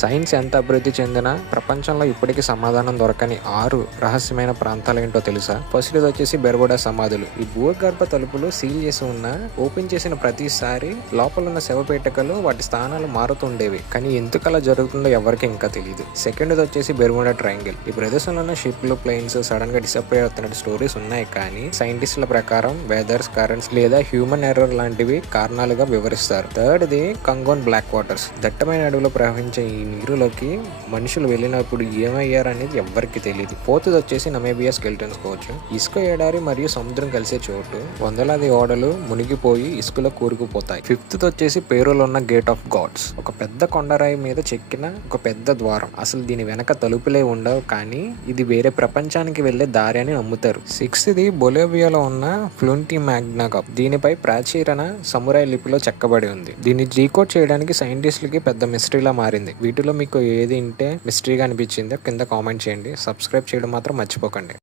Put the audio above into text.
Science ఎంత అభివృద్ధి చెందినా ప్రపంచంలో ఇప్పటికీ సమాధానం దొరకని 6 రహస్యమైన ప్రాంతాలు ఏంటో తెలుసా? ఫస్ట్ ఇది వచ్చేసి బెర్ముడా సమాధులు. ఈ భూగర్భ తలుపులు సీల్ చేసి ఉన్న ఓపెన్ చేసిన ప్రతిసారి లోపల ఉన్న శవపేటికలు వాటి స్థానాలు మారుతుండేవి. కానీ ఎందుకు అలా జరుగుతుందో ఎవరికి ఇంకా తెలియదు. సెకండ్ ఇది వచ్చేసి బెర్ముడా ట్రయాంగిల్. ఈ ప్రదేశంలో ఉన్న షిప్లు, ప్లేన్స్ సడన్ గా డిసప్పేర్ అవుతున్నట్టు స్టోరీస్ ఉన్నాయి. కానీ సైంటిస్టుల ప్రకారం వెదర్స్, కరెంట్స్ లేదా హ్యూమన్ ఎర్రర్ లాంటివి కారణాలుగా వివరిస్తారు. థర్డ్ ఇది కంగోన్ బ్లాక్ వాటర్స్. దట్టమైన అడవిలో ప్రవహించే ఈ నీరులోకి మనుషులు వెళ్ళినప్పుడు ఏమయ్యారు అనేది ఎవ్వరికి తెలియదు. ఫోర్త్ వచ్చేసి నమేబియా స్కెల్టన్స్ కోచ్. ఇసుక ఎడారి మరియు సముద్రం కలిసే చోటు. వందలాది ఓడలు మునిగిపోయి ఇసుకలో కూరుకుపోతాయి. ఫిఫ్త్ వచ్చేసి పేరులో ఉన్న గేట్ ఆఫ్ గాడ్స్. ఒక పెద్ద కొండరాయి మీద చెక్కిన ఒక పెద్ద ద్వారం. అసలు దీని వెనక తలుపులే ఉండవు, కానీ ఇది వేరే ప్రపంచానికి వెళ్లే దారి అని నమ్ముతారు. సిక్స్త్ ఇది బొలివియాలో ఉన్న ఫ్లూంటి మ్యాగ్నా కప్. దీనిపై ప్రాచీన సమురాయ్ లిపిలో చెక్కబడి ఉంది. దీన్ని డీకోడ్ చేయడానికి సైంటిస్టులకి పెద్ద మిస్టరీలా మారింది. వీటిలో మీకు ఏది ఇంటే మిస్టరీగా అనిపించిందో కింద కామెంట్ చేయండి. సబ్స్క్రైబ్ చేయడం మాత్రం మర్చిపోకండి.